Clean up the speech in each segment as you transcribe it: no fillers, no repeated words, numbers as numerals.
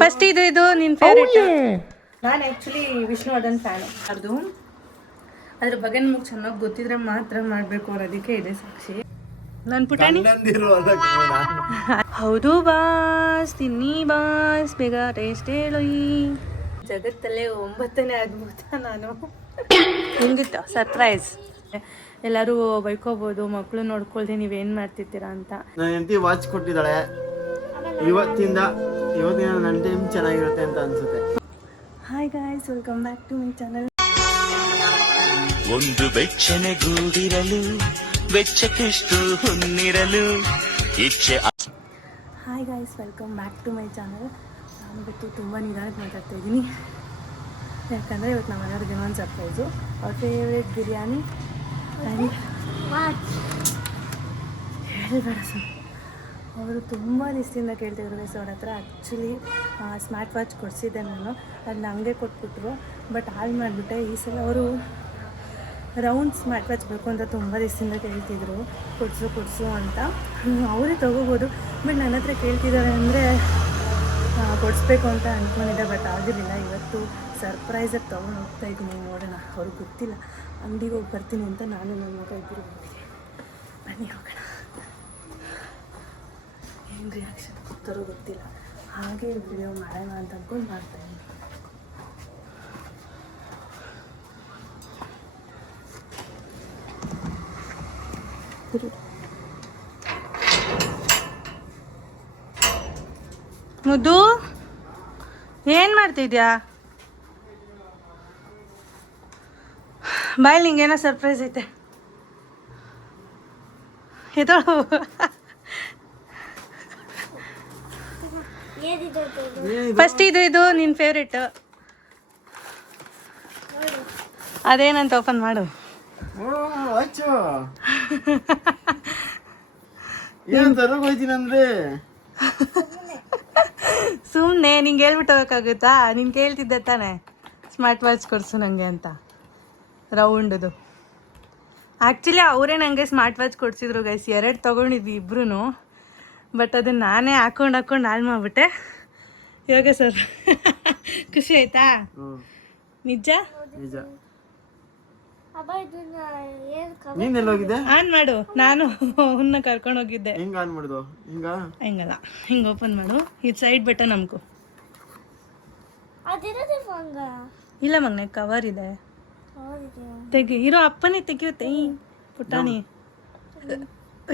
First ಇದು ನಿನ್ನ favourite. ನಾನು ಆ್ಯಕ್ಚುಲಿ ವಿಷ್ಣುವರ್ಧನ್ ಫ್ಯಾನು. ಅದು ಅದ್ರ ಬಗ್ಗೆ ನಮಗೆ ಚೆನ್ನಾಗಿ ಗೊತ್ತಿದ್ರೆ ಮಾತ್ರ ಮಾಡಬೇಕು ಅನ್ನೋದಕ್ಕೆ ಇದೆ ಸಾಕ್ಷಿ. ನನ್ನ ಪುಟಾಣಿ ಹೌದು ಬಾಸ್, ತಿನ್ನಿ ಬಾಸ್, ಬೇಗ ಟೇಸ್ಟ್ ಹೇಳಿ. ಜಗತ್ತಲ್ಲೇ 9ನೇ ಅದ್ಭುತ ನಾನು. ಹೆಂಗಿತ್ತು ಸರ್ಪ್ರೈಸ್? ಎಲ್ಲರೂ ಬೈಕೋಬೋದು, ಮಕ್ಕಳು ನೋಡ್ಕೊಳ್ದೆ ನೀವೇನು ಮಾಡ್ತಿರ್ತೀರಾ ಅಂತ. ನನ್ನ ಹೆಂಡತಿ ವಾಚ್ ಕೊಟ್ಟಿದ್ದಾಳೆ. ಇವತ್ತಿನ ನನ್ನ ಟೈಮ್ ಚೆನ್ನಾಗಿರುತ್ತೆ ಅಂತ ಅನ್ಸುತ್ತೆ. Hi guys, welcome back to my channel. ಒಂದು ಬೆಚ್ಚನೆ ಗೂಡಿರಲು ಬೆಚ್ಚಕ್ಕೆಷ್ಟು ಹೊನ್ನಿರಲು ಇಚ್ಛೆ. Hi guys, welcome back to my channel. ನಾನು ಇವತ್ತು ತುಂಬ ನಿಧಾನಕ್ಕೆ ಮಾತಾಡ್ತಾ ಇದ್ದೀನಿ, ಯಾಕಂದರೆ ಇವತ್ತು ನಮ್ಮ ಮನೆಯವ್ರಿಗೆ ಒಂದು ಸರ್ಪ್ರೈಸು. ಅವ್ರ ಫೇವ್ರೇಟ್ ಬಿರಿಯಾನಿ ಹೇಳ್ಬೇಡ ಸರ್. ಅವರು ತುಂಬ ದಿವಸದಿಂದ ಕೇಳ್ತಿದ್ರು ಗೈಸ್ ಅವ್ರ ಹತ್ರ. ಆ್ಯಕ್ಚುಲಿ ಸ್ಮಾರ್ಟ್ ವಾಚ್ ಕೊಡಿಸಿದ್ದೆ ನಾನು, ಅದು ನಮಗೆ ಕೊಟ್ಬಿಟ್ರು, ಬಟ್ ಹಾಳು ಮಾಡಿಬಿಟ್ಟೆ. ಈ ಸಲ ಅವರು ರೌಂಡ್ ಸ್ಮಾರ್ಟ್ ವಾಚ್ ಬೇಕು ಅಂತ ತುಂಬ ದಿವಸದಿಂದ ಕೇಳ್ತಿದ್ರು, ಕೊಡಿಸು ಅಂತ. ಅವರೇ ತೊಗೋಬೋದು, ಬಟ್ ನನ್ನ ಹತ್ರ ಕೇಳ್ತಿದ್ದಾರೆ ಅಂದರೆ ಕೊಡಿಸ್ಬೇಕು ಅಂತ ಅಂದ್ಕೊಂಡಿದ್ದೆ, ಬಟ್ ಆಗಿರಲಿಲ್ಲ. ಇವತ್ತು ಸರ್ಪ್ರೈಸಾಗಿ ತೊಗೊಂಡು ಹೋಗ್ತಾ ಇದ್ದೀನಿ, ನೋಡೋಣ. ಅವ್ರಿಗೆ ಗೊತ್ತಿಲ್ಲ, ಅಂಗಡಿಗೆ ಹೋಗಿ ಬರ್ತೀನಿ ಅಂತ ನಾನು ನನ್ನ ಮಗ ಇಬ್ಬರು ಹೋಗ್ತೀನಿ. ಬನ್ನಿ ಹೋಗೋಣ. ಏನು ರಿಯಾಕ್ಷನ್ ಕೊಡ್ತಾರೋ ಗೊತ್ತಿಲ್ಲ, ಹಾಗೆ ವಿಡಿಯೋ ಮಾಡೋಣ ಅಂತ ಅಂದ್ಕೊಂಡು ಮಾಡ್ತಾಯಿದ್ದೀನಿ. ಮುದ್ದು, ಏನು ಮಾಡ್ತಿದ್ಯಾ? ಬಾಯ್, ನಿಂಗೇನೋ ಸರ್ಪ್ರೈಸ್ ಐತೆ. ಎದಳು. ಫಸ್ಟ್ ಇದು ನಿನ್ನ ಫೇವ್ರೇಟ್. ಅದೇನಂತ ಓಪನ್ ಮಾಡು. ಸುಮ್ಮನೆ ನಿಂಗೆ ಹೇಳ್ಬಿಟ್ಟು ಹೋಗೋಕ್ಕಾಗುತ್ತಾ? ನೀನು ಕೇಳ್ತಿದ್ದೆ ತಾನೆ ಸ್ಮಾರ್ಟ್ ವಾಚ್ ಕೊಡಿಸು ನನಗೆ ಅಂತ, ರೌಂಡದು. ಆ್ಯಕ್ಚುಲಿ ಅವರೇ ನನಗೆ ಸ್ಮಾರ್ಟ್ ವಾಚ್ ಕೊಡಿಸಿದ್ರು ಗೈಸ್. 2 ತೊಗೊಂಡಿದ್ವಿ ಇಬ್ರು, ಬಟ್ ಅದನ್ನು ನಾನೇ ಹಾಕೊಂಡು ಹಾಳು ಮಾಡಿಬಿಟ್ಟೆ. ಇವಾಗ ಸರ್ ಖುಷಿ ಆಯ್ತಾ? ನಿಜ ನಿಜ. ನೀನೆಲ್ಲೋಗಿದ್ದೆ? ಆನ್ ಮಾಡು. ನಾನು ಅವನ್ನ ಕರ್ಕೊಂಡು ಹೋಗಿದ್ದೆ. ಹೆಂಗ ಆನ್ ಮಾಡುದು? ಹಿಂಗಲ್ಲ, ಹಿಂಗೆ ಓಪನ್ ಮಾಡು. ಇದು ಸೈಡ್ ಬಟನ್ ನಮ್ಕು. ಇಲ್ಲ ಮಗನೆ, ಕವರ್ ಇದೆ. ತೆಗಿ ಇರೋ, ಅಪ್ಪನೇ ತೆಗಿಯುತ್ತೆ. ಪುಟಾಣಿ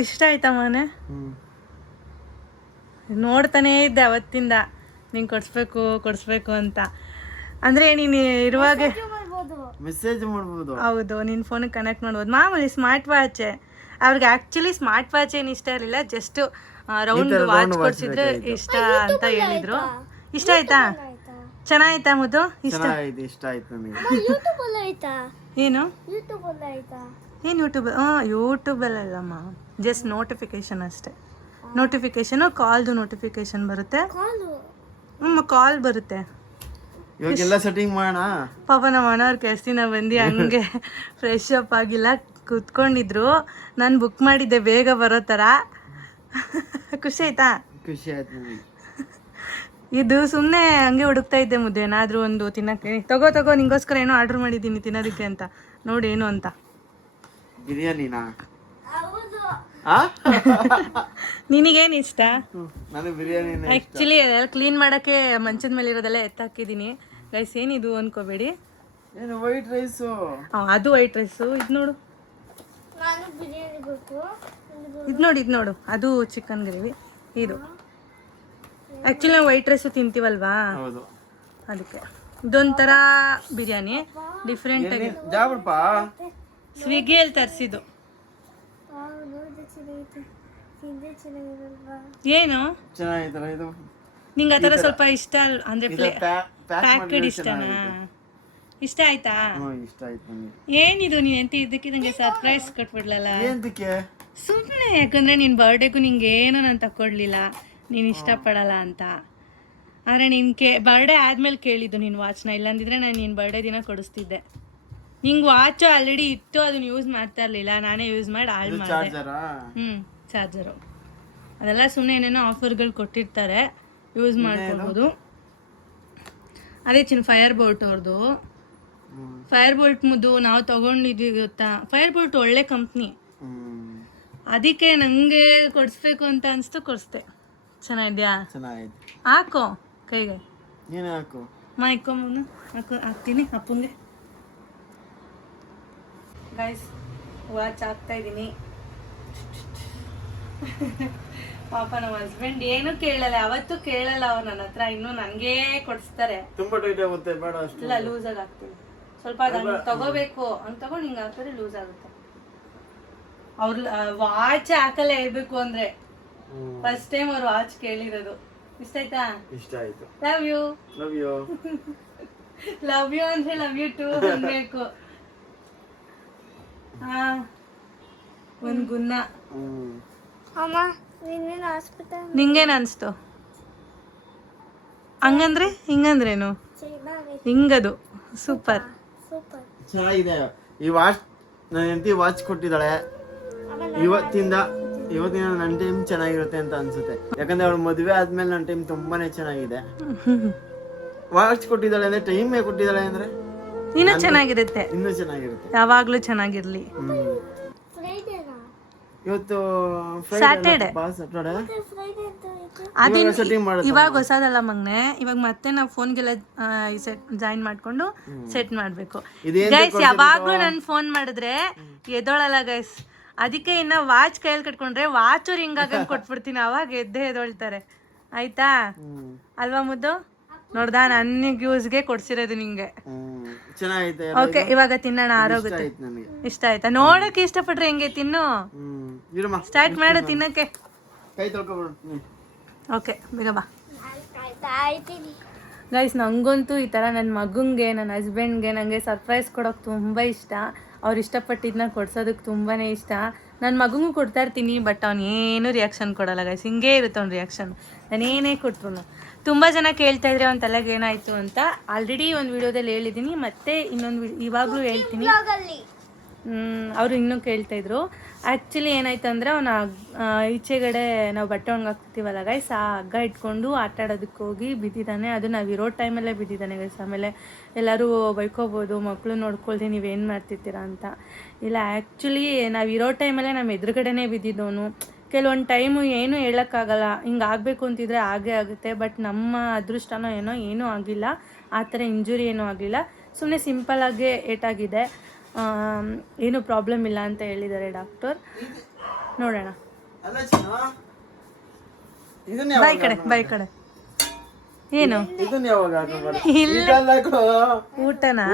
ಇಷ್ಟ ಆಯ್ತಾ ಮನೆ? ನೋಡ್ತಾನೇ ಇದ್ದೆ ಅವತ್ತಿಂದ ನಿಂಗೆ ಕೊಡಿಸ್ಬೇಕು ಅಂತ. ಅಂದರೆ ನೀನು ಇರುವಾಗ ಮೆಸೇಜ್ ಮಾಡ್ಬೋದು. ಹೌದು, ನಿನ್ನ ಫೋನಿಗೆ ಕನೆಕ್ಟ್ ಮಾಡ್ಬೋದು. ಮಾಮೂಲಿ ಸ್ಮಾರ್ಟ್ ವಾಚೆ. ಅವ್ರಿಗೆ ಆ್ಯಕ್ಚುಲಿ ಸ್ಮಾರ್ಟ್ ವಾಚ್ ಏನು ಇಷ್ಟ ಇರಲಿಲ್ಲ, ಜಸ್ಟ್ ರೌಂಡ್ ವಾಚ್ ಕೊಡಿಸಿದ್ರೆ ಇಷ್ಟ ಅಂತ ಹೇಳಿದ್ರು. ಇಷ್ಟ ಆಯ್ತಾ? ಚೆನ್ನಾಯ್ತಾ ಮುದ್ದು? ಇಷ್ಟ ಆಯ್ತು ನನಗೆ. ಏನು ಯೂಟ್ಯೂಬ್? ಯೂಟ್ಯೂಬಲ್ಲಮ್ಮ, ಜಸ್ಟ್ ನೋಟಿಫಿಕೇಶನ್ ಅಷ್ಟೇ. ನೋಟಿಫಿಕೇಶನು, ಕಾಲ್ದು ನೋಟಿಫಿಕೇಶನ್ ಬರುತ್ತೆ. ಕಾಲ್ ಬರುತ್ತೆ. ಇವಾಗೆಲ್ಲ ಸೆಟ್ಟಿಂಗ್ ಮಾಡೋಣ. ಪಾಪ ನಮ್ಮ ಅಣ್ಣವ್ರು ಕೆಲ್ಸದಿಂದ ಬಂದು ಹಂಗೆ ಫ್ರೆಶ್ ಅಪ್ ಆಗಿಲ್ಲ, ಕೂತ್ಕೊಂಡಿದ್ರು. ನಾನು ಬುಕ್ ಮಾಡಿದ್ದೆ ಬೇಗ ಬರೋ ಥರ. ಖುಷಿ ಆಯ್ತಾ? ಖುಷಿ ಆಯ್ತು ನನಗೆ. ಇದು ಸುಮ್ಮನೆ ಹಂಗೆ ಹುಡುಕ್ತಾ ಇದ್ದೆ ಮುದ್ದೆ, ಏನಾದರೂ ಒಂದು ತಿನ್ನಕ್ಕೆ. ತಗೋ ನಿಂಗೋಸ್ಕರ ಏನೋ ಆರ್ಡ್ರ್ ಮಾಡಿದ್ದೀನಿ ತಿನ್ನೋದಕ್ಕೆ ಅಂತ. ನೋಡಿ ಏನು ಅಂತ. ಬಿರಿಯಾನಿನಾ? ನಿನಗೇನು ಇಷ್ಟ? ನನಗೆ ಬಿರಿಯಾನಿ. ಆ್ಯಕ್ಚುಲಿ ಕ್ಲೀನ್ ಮಾಡೋಕ್ಕೆ ಮಂಚದ ಮೇಲೆ ಇರೋದೆಲ್ಲ ಎತ್ತಾಕಿದ್ದೀನಿ ಗೈಸ್. ಏನಿದು ಅನ್ಕೋಬೇಡಿ, ಏನು ವೈಟ್ ರೈಸು. ಅದು ವೈಟ್ ರೈಸು. ಇದು ನೋಡು, ಇದು ನೋಡು, ಅದು ಚಿಕನ್ ಗ್ರೇವಿ. ಇದು ಆ್ಯಕ್ಚುಲಿ ನಾವು ವೈಟ್ ರೈಸು ತಿಂತೀವಲ್ವಾ, ಅದಕ್ಕೆ. ಇದೊಂಥರ ಬಿರಿಯಾನಿ, ಡಿಫ್ರೆಂಟಾಗಿ. ಸ್ವಿಗ್ಗಿಯಲ್ಲಿ ತರಿಸಿದ್ದು. ಏನು ನಿಂಗೆ ಆ ಥರ ಸ್ವಲ್ಪ ಇಷ್ಟ ಅಂದರೆ ಪ್ಯಾಕೆಡ್ ಇಷ್ಟನಾ? ಇಷ್ಟ ಆಯ್ತಾ? ಏನಿದು ನೀನು ಎಂತ ಇದಕ್ಕೆ ನನಗೆ ಸರ್ಪ್ರೈಸ್ ಕೊಟ್ಬಿಡ್ಲಲ್ಲ ಸುಮ್ಮನೆ. ಯಾಕಂದರೆ ನಿನ್ನ ಬರ್ಡೇಗೂ ನಿಂಗೆ ಏನೋ ನಾನು ತಗೊಡ್ಲಿಲ್ಲ, ನೀನು ಇಷ್ಟಪಡಲ್ಲ ಅಂತ. ಆದರೆ ನಿನ್ನ ಬರ್ಡೇ ಆದಮೇಲೆ ಕೇಳಿದ್ದು ನೀನು ವಾಚ್ನ, ಇಲ್ಲಾಂದಿದ್ರೆ ನಾನು ನಿನ್ನ ಬರ್ಡೇ ದಿನ ಕೊಡಿಸ್ತಿದ್ದೆ. ನಿಂಗೆ ವಾಚು ಆಲ್ರೆಡಿ ಇತ್ತು, ಅದನ್ನ ಯೂಸ್ ಮಾಡ್ತಾ ಇರಲಿಲ್ಲ, ನಾನೇ ಯೂಸ್ ಮಾಡಿ ಹಾಳು ಮಾಡಿದೆ. ಚಾರ್ಜರು ಅದೆಲ್ಲ ಸುಮ್ಮನೆ ಏನೇನೋ ಆಫರ್ಗಳು ಕೊಟ್ಟಿರ್ತಾರೆ, ಯೂಸ್ ಮಾಡ್ಕೊಬೋದು. ಅದೇ ಫೈರ್ ಬೋಲ್ಟ್ ಅವ್ರದ್ದು. ಫೈರ್ ಬೋಲ್ಟ್ ಮುದ್ದು ನಾವು ತಗೊಂಡಿದ್ವಿ ಗೊತ್ತಾ. ಫೈರ್ ಬೋಲ್ಟ್ ಒಳ್ಳೆ ಕಂಪ್ನಿ, ಅದಕ್ಕೆ ನನಗೆ ಕೊಡಿಸ್ಬೇಕು ಅಂತ ಅನಿಸ್ತು, ಕೊಡಿಸ್ದೆ. ಚೆನ್ನಾಗಿದ್ಯಾ? ಚೆನ್ನಾಗೈತೆ. ಹಾಕೋ ಕೈಗೆ. ನೀನೇ ಹಾಕು. ಇಕ್ಕೊಂಬ ಹಾಕ್ತೀನಿ ಅಪ್ಪಂಗೆ. ಗೈಸ್ ವಾಚ್ ಹಾಕ್ತಾ ಇದ್ದೀನಿ. ಪಾಪ ನಮ್ಮ ಹಸ್ಬೆಂಡ್ ಏನು ಕೇಳಲ್ಲ, ಅವತ್ತು ಕೇಳಲ್ಲ ಅವ್ರು ನನ್ನ ಹತ್ರ. ಇನ್ನು ನನಗೇ ಕೊಡಿಸ್ತಾರೆ. ತುಂಬಾ ಟೈಟ್ ಆಗುತ್ತೆ, ಬೇಡ ಅಷ್ಟು. ಇಲ್ಲ, ಲೂಸಾಗಿ ಹಾಕ್ತೀನಿ ಸ್ವಲ್ಪ. ಅದು ತಗೋಬೇಕು ಹಂಗೆ ತಗೊಂಡು ಹಿಂಗೆ ಹಾಕಿದ್ರೆ ಲೂಸ್ ಆಗುತ್ತೆ. ಅವ್ರು ವಾಚ್ ಹಾಕಲ್ಲ ಹೇಳ್ಬೇಕು ಅಂದ್ರೆ. ಫಸ್ಟ್ ಟೈಮ್ ಅವ್ರು ವಾಚ್ ಕೇಳಿರೋದು. ಇಷ್ಟ ಆಯ್ತಾ? ಇಷ್ಟ ಆಯ್ತು. Love you. Love you. Love you ಅಂದ್ರೆ ಲವ್ ಯು ಟು ಅನ್ಬೇಕು. ಹಾ, ಒಂದ್ ಗುನ್ನ. ನಿಂಗೇನ್ ಅನ್ಸ್ತು? ಹಂಗಂದ್ರೆ ಹಿಂಗಂದ್ರೇನು? ಹಿಂಗದು ಸೂಪರ್. ಚೆನ್ನಾಗಿದೆ ಈ ವಾಚ್. ನನ್ನ ಹೆಂಡತಿ ವಾಚ್ ಕೊಟ್ಟಿದ್ದಾಳೆ. ಇವತ್ತಿನ ನನ್ನ ಟೈಮ್ ಚೆನ್ನಾಗಿರುತ್ತೆ ಅಂತ ಅನ್ಸುತ್ತೆ. ಯಾಕಂದ್ರೆ ಅವಳು ಮದುವೆ ಆದ್ಮೇಲೆ ನನ್ನ ಟೈಮ್ ತುಂಬಾನೇ ಚೆನ್ನಾಗಿದೆ. ವಾಚ್ ಕೊಟ್ಟಿದ್ದಾಳೆ ಅಂದ್ರೆ ಟೈಮೇ ಕೊಟ್ಟಿದ್ದಾಳೆ ಅಂದ್ರೆ ಇನ್ನೂ ಚೆನ್ನಾಗಿರುತ್ತೆ. ಇನ್ನೂ ಚೆನ್ನಾಗಿರುತ್ತೆ, ಯಾವಾಗ್ಲೂ ಚೆನ್ನಾಗಿರ್ಲಿ. ಇವತ್ತು ಸ್ಯಾಟರ್ಡೆ. ಇವಾಗ ಹೊಸದಲ್ಲ ಮಗ್ನೆ, ಇವಾಗ ಮತ್ತೆ ನಾವು ಫೋನ್ಗೆಲ್ಲ ಜಾಯಿನ್ ಮಾಡ್ಕೊಂಡು ಸೆಟ್ ಮಾಡ್ಬೇಕು. ಗೈಸ್ ಯಾವಾಗ್ಲೂ ನನ್ ಫೋನ್ ಮಾಡಿದ್ರೆ ಎದೋಳಲ್ಲ ಗೈಸ್. ಅದಕ್ಕೆ ಇನ್ನ ವಾಚ್ ಕೈಯಲ್ಲಿ ಕಟ್ಕೊಂಡ್ರೆ ವಾಚು ರಿಂಗ್ ಆಗಂಗ್ ಕೊಟ್ಬಿಡ್ತೀನಿ, ಅವಾಗ ಎದ್ದೇಳ್ತಾರೆ. ಆಯ್ತಾ ಅಲ್ವಾ ಮುದ್ದು? ನೋಡ್ದಾ, ನನಗೆ ಯೂಸ್ಗೆ ಕೊಡ್ಸಿರೋದು ನಿಂಗೆ. ಓಕೆ, ಇವಾಗ ತಿನ್ನೋಣ. ಆರೋಗುತ್ತೆ. ಇಷ್ಟ ಆಯ್ತಾ? ನೋಡಕ್ಕೆ ಇಷ್ಟಪಟ್ರೆ ಹೆಂಗೆ ತಿನ್ನು. ಸ್ಟಾರ್ಟ್ ಮಾಡು ತಿನ್ನಕ್ಕೆ. ಓಕೆ, ಬೇಗ ಬಾ. ಗೈಸ್, ನಂಗಂತೂ ಈ ಥರ ನನ್ನ ಮಗಂಗೆ, ನನ್ನ ಹಸ್ಬೆಂಡ್ಗೆ ನನಗೆ ಸರ್ಪ್ರೈಸ್ ಕೊಡೋಕೆ ತುಂಬ ಇಷ್ಟ. ಅವ್ರು ಇಷ್ಟಪಟ್ಟಿದ್ದನ್ನ ಕೊಡ್ಸೋದಕ್ಕೆ ತುಂಬಾ ಇಷ್ಟ. ನನ್ನ ಮಗಂಗೂ ಕೊಡ್ತಾ ಇರ್ತೀನಿ, ಬಟ್ ಅವನೇನು ರಿಯಾಕ್ಷನ್ ಕೊಡಲ್ಲ ಗೈಸ್. ಹಿಂಗೇ ಇರುತ್ತೆ ಅವ್ನ ರಿಯಾಕ್ಷನ್, ನಾನೇನೇ ಕೊಟ್ರು. ತುಂಬ ಜನ ಕೇಳ್ತಾ ಇದ್ರೆ ಅವ್ನ ತಲೆಗೆ ಏನಾಯಿತು ಅಂತ. ಆಲ್ರೆಡಿ ಒಂದು ವಿಡಿಯೋದಲ್ಲಿ ಹೇಳಿದ್ದೀನಿ, ಮತ್ತೆ ಇನ್ನೊಂದು ಇವಾಗಲೂ ಹೇಳ್ತೀನಿ. ಅವರು ಇನ್ನೂ ಕೇಳ್ತಾಯಿದ್ರು. ಆ್ಯಕ್ಚುಲಿ ಏನಾಯ್ತು ಅಂದರೆ, ಅವನ ಈಚೆಗಡೆ ನಾವು ಬಟ್ಟೆ ಒಣಗಾಕ್ತಿವಲ್ಲ ಗೈಸ್, ಆ ಹಗ್ಗ ಇಟ್ಕೊಂಡು ಆಟ ಆಡೋದಕ್ಕೆ ಹೋಗಿ ಬಿದ್ದಿದ್ದಾನೆ. ಅದು ನಾವು ಇರೋ ಟೈಮಲ್ಲೇ ಬಿದ್ದಿದ್ದಾನೆ ಗೈಸ್. ಆಮೇಲೆ ಎಲ್ಲರೂ ಬೈಕೋಬೋದು, ಮಕ್ಕಳು ನೋಡ್ಕೊಳ್ದೆ ನೀವೇನು ಮಾಡ್ತಿರ್ತೀರಾ ಅಂತ. ಇಲ್ಲ, ಆ್ಯಕ್ಚುಲಿ ನಾವು ಇರೋ ಟೈಮಲ್ಲೇ ನಮ್ಮ ಎದುರುಗಡೆನೇ ಬಿದ್ದಿದ್ದವನು. ಕೆಲವೊಂದು ಟೈಮು ಏನೂ ಹೇಳೋಕ್ಕಾಗಲ್ಲ, ಹಿಂಗೆ ಆಗಬೇಕು ಅಂತಿದ್ರೆ ಆಗೇ ಆಗುತ್ತೆ. ಬಟ್ ನಮ್ಮ ಅದೃಷ್ಟನೋ ಏನೂ ಆಗಿಲ್ಲ, ಆ ಥರ ಇಂಜುರಿ ಏನೂ ಆಗಲಿಲ್ಲ. ಸುಮ್ಮನೆ ಸಿಂಪಲ್ಲಾಗೇ ಏಟಾಗಿದೆ, ಏನು ಪ್ರಾಬ್ಲಮ್ ಇಲ್ಲ ಅಂತ ಹೇಳಿದ್ದಾರೆ ಡಾಕ್ಟರ್. ನೋಡೋಣ. ಬೈ ಕಡೆ ಏನು ಊಟನಾ?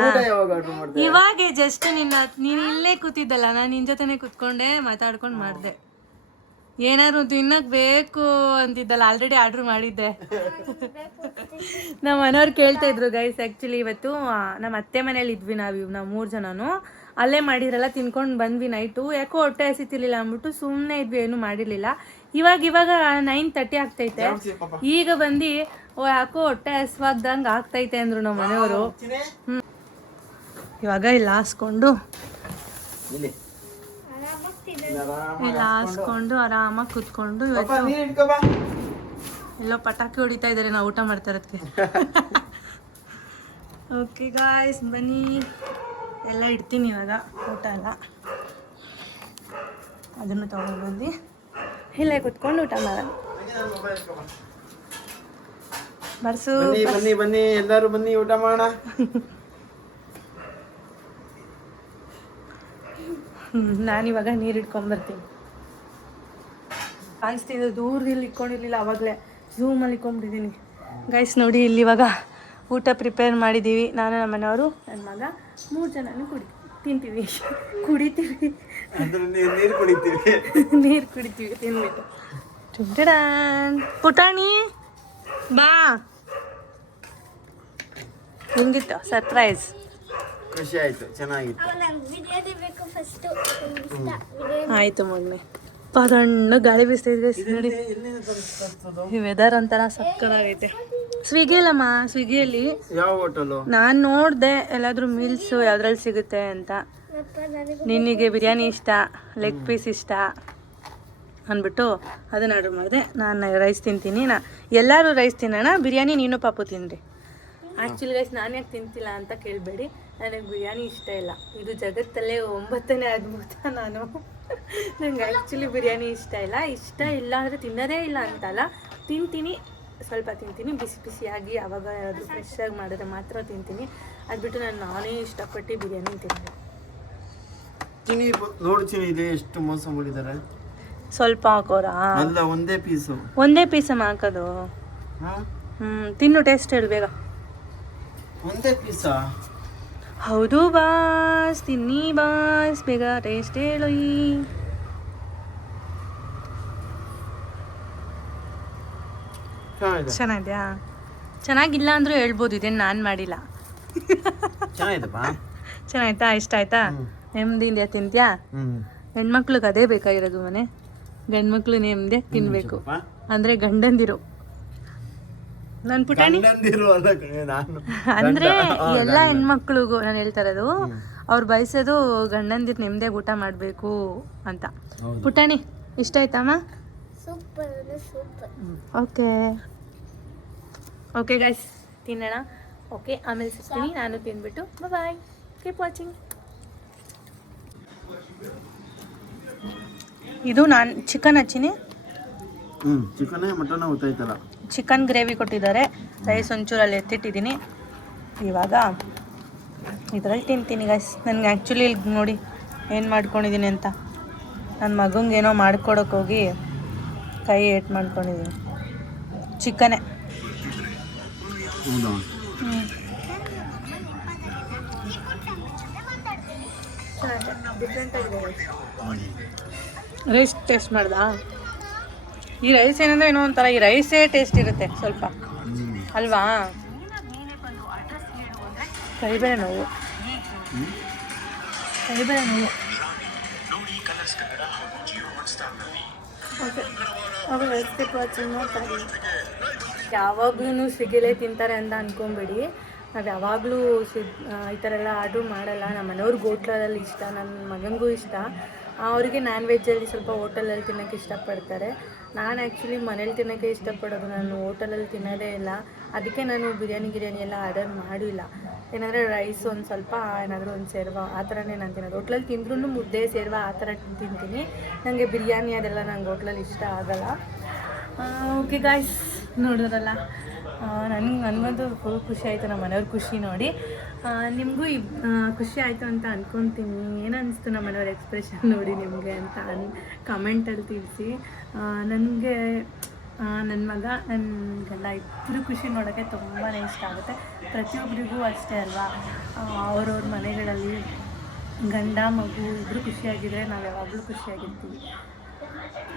ಇವಾಗ ಜಸ್ಟ್ ನೀನು ಇಲ್ಲೇ ಕೂತಿದ್ದಲ್ಲ, ನಾನು ನಿನ್ನ ಜೊತೆನೆ ಕೂತ್ಕೊಂಡೆ ಮಾತಾಡ್ಕೊಂಡು ಮಾಡಿದೆ. ಏನಾದ್ರು ತಿನ್ನಕ್ ಬೇಕು ಅಂತಿದ್ದಲ್ಲ, ಆಲ್ರೆಡಿ ಆರ್ಡ್ರ್ ಮಾಡಿದ್ದೆ. ನಮ್ಮ ಮನೆಯವ್ರು ಕೇಳ್ತಾ ಇದ್ರು ಗೈಸ್. ಆ್ಯಕ್ಚುಲಿ ಇವತ್ತು ನಮ್ಮ ಅತ್ತೆ ಮನೇಲಿ ಇದ್ವಿ ನಾವು 3 ಜನನು. ಅಲ್ಲೇ ಮಾಡಿದ್ರಲ್ಲ, ತಿನ್ಕೊಂಡು ಬಂದ್ವಿ ನೈಟು. ಯಾಕೋ ಹೊಟ್ಟೆ ಹಸಿತಿರ್ಲಿಲ್ಲ ಅಂದ್ಬಿಟ್ಟು ಸುಮ್ಮನೆ ಇದ್ವಿ, ಏನೂ ಮಾಡಿರಲಿಲ್ಲ. ಇವಾಗ 9:30 ಆಗ್ತೈತೆ. ಈಗ ಬಂದು ಯಾಕೋ ಹೊಟ್ಟೆ ಹಸುವಾಗ್ದಂಗೆ ಆಗ್ತೈತೆ ಅಂದರು ನಮ್ಮ ಮನೆಯವರು. ಇವಾಗ ಇಲ್ಲಿ ಹಾಸ್ಕೊಂಡು ಆರಾಮಾಗಿ ಕೂತ್ಕೊಂಡು ಎಲ್ಲೋ ಪಟಾಕಿ ಹೊಡಿತಾ ಇದ್ದಾರೆ ನಾವು ಊಟ ಮಾಡ್ತಾ ಇರೋದಕ್ಕೆ. ಓಕೆ ಗಾಯ್ಸ್, ಬನ್ನಿ ಎಲ್ಲ ಇಡ್ತೀನಿ ಇವಾಗ. ಊಟ ಎಲ್ಲ ಅದನ್ನು ತೊಗೊಂಡು ಬಂದು ಇಲ್ಲೇ ಕೂತ್ಕೊಂಡು ಊಟ ಮಾಡೋಣ. ಬರ್ಸು, ಬನ್ನಿ ಎಲ್ಲರೂ ಬನ್ನಿ ಊಟ ಮಾಡೋಣ. ನಾನಿವಾಗ ನೀರು ಇಟ್ಕೊಂಡ್ಬರ್ತೀನಿ. ಕಾಣಿಸ್ತಿದ್ದು ದೂರದಲ್ಲಿ ಇಟ್ಕೊಂಡಿರ್ಲಿಲ್ಲ, ಆವಾಗಲೇ ಝೂಮಲ್ಲಿ ಇಟ್ಕೊಂಡ್ಬಿಟ್ಟಿದ್ದೀನಿ. ಗೈಸ್ ನೋಡಿ, ಇಲ್ಲಿ ಇವಾಗ ಊಟ ಪ್ರಿಪೇರ್ ಮಾಡಿದ್ದೀವಿ. ನಾನು, ನಮ್ಮ ಮನೆಯವರು, ನನ್ನ ಮಗ 3 ಜನನೂ ತಿಂತೀವಿ, ಕುಡಿತೀವಿ, ನೀರು ಕುಡಿತೀವಿ ತಿನ್ಬಿಟ್ಟು. ಪುಟಾಣಿ ಬಾ, ಹೆಂಗಿತ್ತು ಸರ್ಪ್ರೈಸ್? ಖುಷಿ ಆಯ್ತು, ಚೆನ್ನಾಗಿತ್ತು. ಆಯ್ತು ಮಗನೆ. ತಣ್ಣ ಗಾಳಿ ಬೀಸ್ತಿದ್ವಿ ನೋಡಿ. ಈ ವೆದರ್ ಒಂಥರ ಸಕ್ಕತ್ತಾಗೈತೆ. ಸ್ವಿಗ್ಗಿ ಅಲ್ಲಮ್ಮ, ಸ್ವಿಗ್ಗಿಯಲ್ಲಿ ಯಾವ ಹೋಟೆಲು ನಾನು ನೋಡಿದೆ, ಎಲ್ಲಾದ್ರೂ ಮೀಲ್ಸು ಯಾವ್ದ್ರಲ್ಲಿ ಸಿಗುತ್ತೆ ಅಂತ. ನಿನಗೆ ಬಿರಿಯಾನಿ ಇಷ್ಟ, ಲೆಗ್ ಪೀಸ್ ಇಷ್ಟ, ಅಂದ್ಬಿಟ್ಟು ಅದನ್ನು ಆರ್ಡ್ರ್ ಮಾಡಿದೆ. ನಾನು ರೈಸ್ ತಿಂತೀನಿ. ಎಲ್ಲರೂ ರೈಸ್ ತಿನ್ನೋಣ, ಬಿರಿಯಾನಿ ನೀನು ಪಾಪು ತಿನ್ನಿರಿ. ಆ್ಯಕ್ಚುಲಿ ಗೈಸ್ ನಾನು ಯಾಕೆ ತಿಂತಿಲ್ಲ ಅಂತ ಕೇಳಬೇಡಿ, ನನಗೆ ಬಿರಿಯಾನಿ ಇಷ್ಟ ಇಲ್ಲ. ಇದು ಜಗತ್ತಲ್ಲೇ 9ನೇ ಅದ್ಭುತ ನಾನು. ನನಗೆ ಆ್ಯಕ್ಚುಲಿ ಬಿರಿಯಾನಿ ಇಷ್ಟ ಇಲ್ಲ ಅಂದರೆ ತಿನ್ನೋದೇ ಇಲ್ಲ ಅಂತಲ್ಲ, ತಿಂತೀನಿ, ಸ್ವಲ್ಪ ತಿಂತೀನಿ, ಬಿಸಿ ಬಿಸಿಯಾಗಿ ಆವಾಗ ಅದು ಫ್ರೆಶ್ಶಾಗಿ ಮಾಡಿದ್ರೆ ಮಾತ್ರ ತಿಂತೀನಿ. ಅದ್ಬಿಟ್ಟು ನಾನೇ ಇಷ್ಟಪಟ್ಟು ಬಿರಿಯಾನಿ ತಿಂದೆ. ಚಿನಿ ನೋಡು ಚಿನಿ, ಇದೆ ಎಷ್ಟು ಮೋಸ ಮಾಡಿದ್ದಾರೆ. ಸ್ವಲ್ಪ ಹಾಕೋರಾ? ಅಲ್ಲ, ಒಂದೇ ಪೀಸಮ್ಮ ಹಾಕೋದು. ತಿನ್ನು, ಟೇಸ್ಟ್ ಹೇಳು ಬೇಗ. ಒಂದೇ ಪೀಸಾ? ಹೌದು ಬಾಸ್, ತಿನ್ನಿ ಬಾಸ್, ಬೇಗ ಟೇಸ್ಟ್ ಹೇಳು. ಚೆನ್ನಾಗಿದ್ಯಾ? ಚೆನ್ನಾಗಿಲ್ಲ ಅಂದರೂ ಹೇಳ್ಬೋದು, ಇದೇನು ನಾನು ಮಾಡಿಲ್ಲ. ಚೆನ್ನಾಯ್ತಾ? ಇಷ್ಟ ಆಯ್ತಾ? ನೆಮ್ಮದಿಯಿಂದ ತಿಂತ್ಯಾ? ಹೆಣ್ಮಕ್ಳಿಗೆ ಅದೇ ಬೇಕಾಗಿರೋದು ಮನೆ. ಗಂಡ್ಮಕ್ಳು ನೆಮ್ಮದಿ ತಿನ್ಬೇಕು ಅಂದರೆ ಗಂಡಂದಿರು. ನನ್ನ ಪುಟಾಣಿ ಅಂದರೆ ಎಲ್ಲ ಹೆಣ್ಮಕ್ಳಿಗೂ ನಾನು ಹೇಳ್ತಾ ಇರೋದು, ಅವ್ರು ಬಯಸೋದು ಗಂಡಂದಿರು ನೆಮ್ಮದಿಯಾಗಿ ಊಟ ಮಾಡಬೇಕು ಅಂತ. ಪುಟಾಣಿ ಇಷ್ಟ ಆಯ್ತಮ್ಮ? ಓಕೆ ಗೈಸ್, ತಿನ್ನೋಣ. ಓಕೆ, ಆಮೇಲೆ ಸಿಗ್ತೀನಿ. ನಾನು ತಿಂದ್ಬಿಟ್ಟು ಬಾಯ್. Keep watching. ಇದು ನಾನು ಚಿಕನ್ ಹಚ್ಚಿನಿ. ಚಿಕನ್ ಮಟನ್ ಗೊತ್ತಾಯ್ತಲ್ಲ. ಚಿಕನ್ ಗ್ರೇವಿ ಕೊಟ್ಟಿದ್ದಾರೆ. ರೈಸ್ ಒಂಚೂರಲ್ಲಿ ಎತ್ತಿಟ್ಟಿದ್ದೀನಿ. ಇವಾಗ ಇದರಲ್ಲಿ ತಿಂತೀನಿ ಗೈಸ್. ನನಗೆ ಆ್ಯಕ್ಚುಲಿ ಇಲ್ಲಿ ನೋಡಿ ಏನು ಮಾಡ್ಕೊಂಡಿದ್ದೀನಿ ಅಂತ, ನನ್ನ ಮಗಂಗೆ ಏನೋ ಮಾಡ್ಕೊಡೋಕೆ ಹೋಗಿ ಕೈ ಏಟ್ ಮಾಡ್ಕೊಂಡಿದ್ದೀನಿ. ಚಿಕನೇ. ರೈಸ್ ಟೇಸ್ಟ್ ಮಾಡ್ದಾ? ಈ ರೈಸ್ ಏನಂದ್ರೆ ಏನೋ ಒಂಥರ, ಈ ರೈಸೇ ಟೇಸ್ಟ್ ಇರುತ್ತೆ ಸ್ವಲ್ಪ ಅಲ್ವಾ? ಕರಿಬೇಳೆ ನೋವು. ಯಾವಾಗ್ಲೂ ಸ್ವಿಗ್ಗಿಲೇ ತಿಂತಾರೆ ಅಂತ ಅಂದ್ಕೊಂಬಿಡಿ. ನಾವು ಯಾವಾಗಲೂ ಈ ಥರ ಎಲ್ಲ ಆರ್ಡ್ರ್ ಮಾಡಲ್ಲ. ನಮ್ಮ ಮನೆಯವ್ರಿಗೆ ಹೋಟ್ಲಲ್ಲಿ ಇಷ್ಟ, ನನ್ನ ಮಗನಿಗೂ ಇಷ್ಟ. ಅವರಿಗೆ ನಾನ್ ವೆಜ್ಜಲ್ಲಿ ಸ್ವಲ್ಪ ಹೋಟೆಲಲ್ಲಿ ತಿನ್ನೋಕ್ಕೆ ಇಷ್ಟಪಡ್ತಾರೆ. ನಾನು ಆ್ಯಕ್ಚುಲಿ ಮನೇಲಿ ತಿನ್ನೋಕ್ಕೆ ಇಷ್ಟಪಡೋದು, ನಾನು ಹೋಟೆಲಲ್ಲಿ ತಿನ್ನೋದೇ ಇಲ್ಲ. ಅದಕ್ಕೆ ನಾನು ಬಿರಿಯಾನಿ ಎಲ್ಲ ಆರ್ಡರ್ ಮಾಡಿಲ್ಲ. ಏನಂದರೆ ರೈಸ್ ಒಂದು ಸ್ವಲ್ಪ, ಏನಾದರೂ ಒಂದು ಸೇರ್ವ ಆ ಥರನೇ ನಾನು ತಿನ್ನೋದು. ಹೋಟ್ಲಲ್ಲಿ ತಿಂದ್ರೂ ಮುದ್ದೆ ಸೇರ್ವ ಆ ಥರ ತಿಂತೀನಿ. ನನಗೆ ಬಿರಿಯಾನಿ ಅದೆಲ್ಲ ನಂಗೆ ಹೋಟ್ಲಲ್ಲಿ ಇಷ್ಟ ಆಗೋಲ್ಲ. ಓಕೆ ಗಾಯ್ಸ್, ನೋಡಿದ್ರಲ್ಲ, ನನಗಂತೂ ಫುಲ್ ಖುಷಿ ಆಯಿತು. ನಮ್ಮ ಮನೆಯವ್ರ ಖುಷಿ ನೋಡಿ ನಿಮಗೂ ಖುಷಿ ಆಯಿತು ಅಂತ ಅಂದ್ಕೊತೀನಿ. ಏನು ಅನಿಸ್ತು ನಮ್ಮ ಮನೆಯವ್ರ ಎಕ್ಸ್ಪ್ರೆಷನ್ ನೋಡಿ ನಿಮಗೆ ಅಂತ ಕಮೆಂಟಲ್ಲಿ ತಿಳಿಸಿ. ನನಗೆ ನನ್ನ ಮಗ, ನನ್ನ ಗಂಡ ಇಬ್ಬರು ಖುಷಿ ನೋಡೋಕ್ಕೆ ತುಂಬಾ ಇಷ್ಟ ಆಗುತ್ತೆ. ಪ್ರತಿಯೊಬ್ಬರಿಗೂ ಅಷ್ಟೇ ಅಲ್ವಾ, ಅವ್ರವ್ರ ಮನೆಗಳಲ್ಲಿ ಗಂಡ ಮಗು ಇಬ್ಬರು ಖುಷಿಯಾಗಿದ್ದರೆ ನಾವು ಯಾವಾಗಲೂ ಖುಷಿಯಾಗಿರ್ತೀವಿ.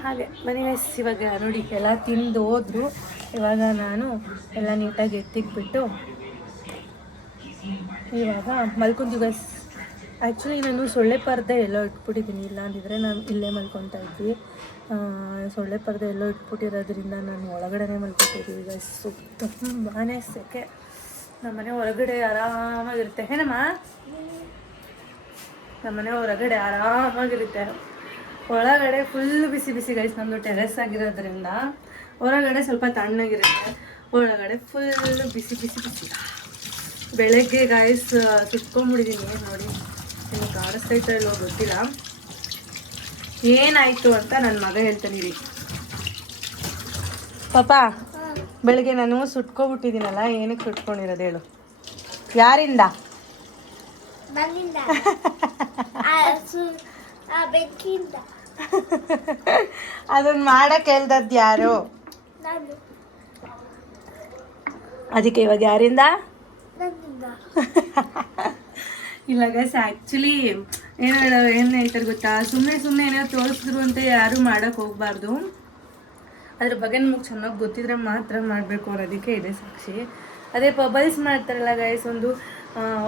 ಹಾಗೆ ಬನ್ನಿ ಗೈಸ್, ಇವಾಗ ನೋಡಿ ಎಲ್ಲ ತಿಂದು ಹೋದ್ರು. ಇವಾಗ ನಾನು ಎಲ್ಲ ನೀಟಾಗಿ ಎತ್ತಿಕ್ಬಿಟ್ಟು ಇವಾಗ ಮಲ್ಕೊಂತೀವಿ ಗೈಸ್. ಆ್ಯಕ್ಚುಲಿ ನಾನು ಸೊಳ್ಳೆ ಪರ್ದೆ ಎಲ್ಲೋ ಇಟ್ಬಿಟ್ಟಿದ್ದೀನಿ, ಇಲ್ಲ ಅಂದಿದ್ರೆ ನಾನು ಇಲ್ಲೇ ಮಲ್ಕೊತಾ ಇದ್ವಿ. ಸೊಳ್ಳೆ ಪರ್ದೆ ಎಲ್ಲೋ ಇಟ್ಬಿಟ್ಟಿರೋದ್ರಿಂದ ನಾನು ಒಳಗಡೆ ಮಲ್ಕೊತಿದ್ವಿ ಗೈಸ್. ತುಂಬಾ ಸೆಕೆ. ನಮ್ಮನೆ ಹೊರಗಡೆ ಆರಾಮಾಗಿರುತ್ತೆ. ಏನಮ್ಮ? ನಮ್ಮನೆ ಹೊರಗಡೆ ಆರಾಮಾಗಿರುತ್ತೆ, ಒಳಗಡೆ ಫುಲ್ ಬಿಸಿ ಬಿಸಿ ಗೈಸ್. ನಮ್ಮದು ಟೆರೆಸ್ ಆಗಿರೋದ್ರಿಂದ ಹೊರಗಡೆ ಸ್ವಲ್ಪ ತಣ್ಣಗಿರುತ್ತೆ, ಒಳಗಡೆ ಫುಲ್ ಬಿಸಿ ಬಿಸಿ ಬಿಸಿ. ಬೆಳಗ್ಗೆ ಗಾಯ್ಸ್ ಸುಟ್ಕೊಂಡ್ಬಿಟ್ಟಿದ್ದೀನಿ ನೋಡಿ, ನಿಮಗೆ ಕಾಣಿಸ್ತೈತೆ ಇಲ್ಲೋ ಗೊತ್ತಿಲ್ಲ. ಏನಾಯಿತು ಅಂತ ನನ್ನ ಮಗ ಹೇಳ್ತಾನೆ ರೀ. ಪಾಪ ಬೆಳಗ್ಗೆ ನಾನು ಸುಟ್ಕೊಬಿಟ್ಟಿದ್ದೀನಲ್ಲ, ಏನಕ್ಕೆ ಸುಟ್ಕೊಂಡಿರೋದು ಹೇಳು? ಯಾರಿಂದ? ಅದನ್ನ ಮಾಡಕ್ಕೆ ಹೇಳ್ದದ್ದು ಯಾರು? ಅದಕ್ಕೆ ಇವಾಗ ಯಾರಿಂದ? ಇಲ್ಲ ಗೈಸ್, ಆ್ಯಕ್ಚುಲಿ ಏನು ಹೇಳ್ತಾರೆ ಗೊತ್ತಾ, ಸುಮ್ಮನೆ ಏನೋ ತೋರಿಸಿದ್ರು ಅಂತ ಯಾರು ಮಾಡೋಕ್ಕೆ ಹೋಗಬಾರ್ದು. ಅದ್ರ ಬಗ್ಗೆ ನಮಗೆ ಚೆನ್ನಾಗಿ ಗೊತ್ತಿದ್ರೆ ಮಾತ್ರ ಮಾಡಬೇಕು ಅನ್ನೋದಕ್ಕೆ ಇದೆ ಸಾಕ್ಷಿ. ಅದೇ ಬಬಲ್ಸ್ ಮಾಡ್ತಾರಲ್ಲ ಗೈಸ್, ಒಂದು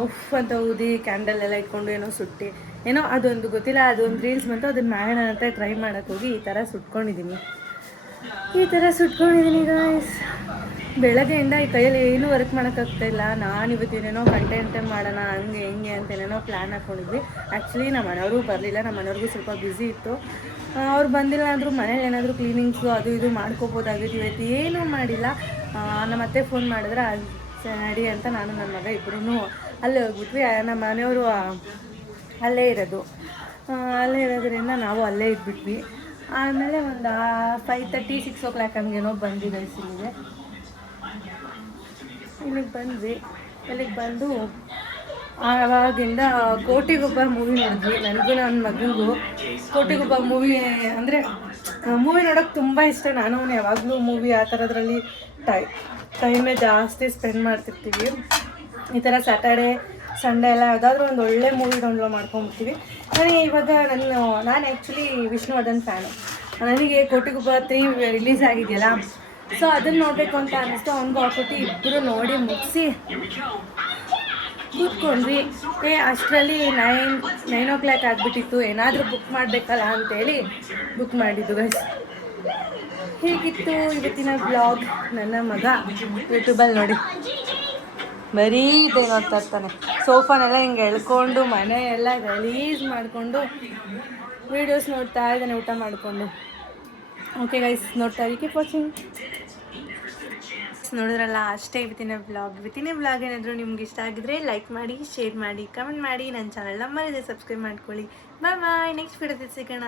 ಉಫ್ ಅಂತ ಊದಿ ಕ್ಯಾಂಡಲ್ ಎಲ್ಲ ಇಟ್ಕೊಂಡು ಏನೋ ಸುಟ್ಟಿ ಏನೋ ಅದೊಂದು ಗೊತ್ತಿಲ್ಲ, ಅದೊಂದು ರೀಲ್ಸ್ ಬಂತು, ಅದನ್ನು ಮಾಡೋಣ ಅಂತ ಟ್ರೈ ಮಾಡೋಕ್ಕೆ ಹೋಗಿ ಈ ಥರ ಸುಟ್ಕೊಂಡಿದ್ದೀನಿ ಗೈಸ್. ಬೆಳಗ್ಗೆಯಿಂದ ಈ ಕೈಯಲ್ಲಿ ಏನೂ ವರ್ಕ್ ಮಾಡೋಕ್ಕಾಗ್ತಾಯಿಲ್ಲ. ನಾನು ಇವತ್ತೇನೇನೋ ಕಂಟೆಂಟ್ ಮಾಡೋಣ ಹಂಗೆ ಹಿಂಗೆ ಅಂತ ಏನೇನೋ ಪ್ಲ್ಯಾನ್ ಹಾಕ್ಕೊಂಡಿದ್ವಿ. ಆ್ಯಕ್ಚುಲಿ ನಮ್ಮ ಮನೆಯವರು ಬರಲಿಲ್ಲ, ನಮ್ಮ ಮನೆಯವ್ರಿಗೂ ಸ್ವಲ್ಪ ಬ್ಯುಸಿ ಇತ್ತು. ಅವ್ರು ಬಂದಿಲ್ಲ ಅಂದರೂ ಮನೇಲಿ ಏನಾದರೂ ಕ್ಲೀನಿಂಗ್ಸು ಅದು ಇದು ಮಾಡ್ಕೋಬೋದಾಗಿತ್ತು. ಇವತ್ತು ಏನೂ ಮಾಡಿಲ್ಲ. ನಮ್ಮ ಅತ್ತೆ ಫೋನ್ ಮಾಡಿದ್ರೆ ನಡಿ ಅಂತ ನಾನು ನನ್ನ ಮಗ ಇಬ್ಬರೂ ಅಲ್ಲೇ ಹೋಗ್ಬಿಟ್ವಿ. ನಮ್ಮ ಮನೆಯವರು ಅಲ್ಲೇ ಇರೋದ್ರಿಂದ ನಾವು ಅಲ್ಲೇ ಇದ್ಬಿಟ್ವಿ. ಆಮೇಲೆ ಒಂದು 5:30 6 o'clock ಹಂಗೇನೋ ಬಂದಿದೆ ಇಲ್ಲಿಗೆ ಬಂದ್ವಿ. ಇಲ್ಲಿಗೆ ಬಂದು ಆವಾಗಿಂದ ಕೋಟಿಗೊಬ್ಬ ಮೂವಿ ನೋಡಿದ್ವಿ. ನನಗೂ ನನ್ನ ಮಗನಿಗೂ ಕೋಟಿಗೊಬ್ಬ ಮೂವಿ ಅಂದರೆ ಮೂವಿ ನೋಡೋಕೆ ತುಂಬ ಇಷ್ಟ. ನಾನು ಯಾವಾಗಲೂ ಮೂವಿ ಆ ಥರದ್ರಲ್ಲಿ ಟೈಮೇ ಜಾಸ್ತಿ ಸ್ಪೆಂಡ್ ಮಾಡ್ತಿರ್ತೀವಿ. ಈ ಥರ ಸ್ಯಾಟರ್ಡೆ ಸಂಡೇ ಎಲ್ಲ ಯಾವುದಾದ್ರೂ ಒಂದು ಒಳ್ಳೆ ಮೂವಿ ಡೌನ್ಲೋಡ್ ಮಾಡ್ಕೊಂಬಿಡ್ತೀವಿ. ಇವಾಗ ನಾನು ಆ್ಯಕ್ಚುಲಿ ವಿಷ್ಣುವರ್ಧನ್ ಫ್ಯಾನು. ನನಗೆ ಕೋಟಿಗೊಬ್ಬ 3 ರಿಲೀಸ್ ಆಗಿದೆಯಲ್ಲ, ಸೊ ಅದನ್ನು ನೋಡಬೇಕು ಅಂತ ಅನ್ನಿಸ್ತು. ಅವ್ನಿಗೂ ಹಾಕ್ಬಿಟ್ಟು ಇಬ್ಬರು ನೋಡಿ ಮುಗಿಸಿ ಕೂತ್ಕೊಂಡ್ವಿ. ಅಷ್ಟರಲ್ಲಿ 9 o'clock ಆಗಿಬಿಟ್ಟಿತ್ತು. ಏನಾದರೂ ಬುಕ್ ಮಾಡಬೇಕಲ್ಲ ಅಂತೇಳಿ ಬುಕ್ ಮಾಡಿದ್ದು ಗೈಸ್. ಹೇಗಿತ್ತು ಇವತ್ತಿನ ಬ್ಲಾಗ್? ನನ್ನ ಮಗ ಯೂಟ್ಯೂಬಲ್ಲಿ ನೋಡಿ ಬರೀ ಇದೇ ನೋಡ್ತಾ ಇರ್ತಾನೆ. ಸೋಫಾನೆಲ್ಲ ಹಿಂಗೆ ಎಳ್ಕೊಂಡು ಮನೆ ಎಲ್ಲ ಗಲೀಜ್ ಮಾಡಿಕೊಂಡು ವೀಡಿಯೋಸ್ ನೋಡ್ತಾ ಇದ್ದಾನೆ ಊಟ ಮಾಡಿಕೊಂಡು. ಓಕೆ ಗೈಸ್, ನೋಡ್ತಾ ಇರಿ, ಕೀಪ್ ವಾಚಿಂಗ್. ನೋಡಿದ್ರಲ್ಲ, ಅಷ್ಟೇ ಇವತ್ತಿನ ಬ್ಲಾಗ್. ಏನಾದರೂ ನಿಮ್ಗೆ ಇಷ್ಟ ಆಗಿದ್ರೆ ಲೈಕ್ ಮಾಡಿ, ಶೇರ್ ಮಾಡಿ, ಕಮೆಂಟ್ ಮಾಡಿ. ನನ್ನ ಚಾನಲ್ನ ಮರೆಯದೆ ಸಬ್ಸ್ಕ್ರೈಬ್ ಮಾಡ್ಕೊಳ್ಳಿ. ಬಾಯ್. ನೆಕ್ಸ್ಟ್ ವಿಡಿಯೋದಲ್ಲಿ ಸಿಗೋಣ.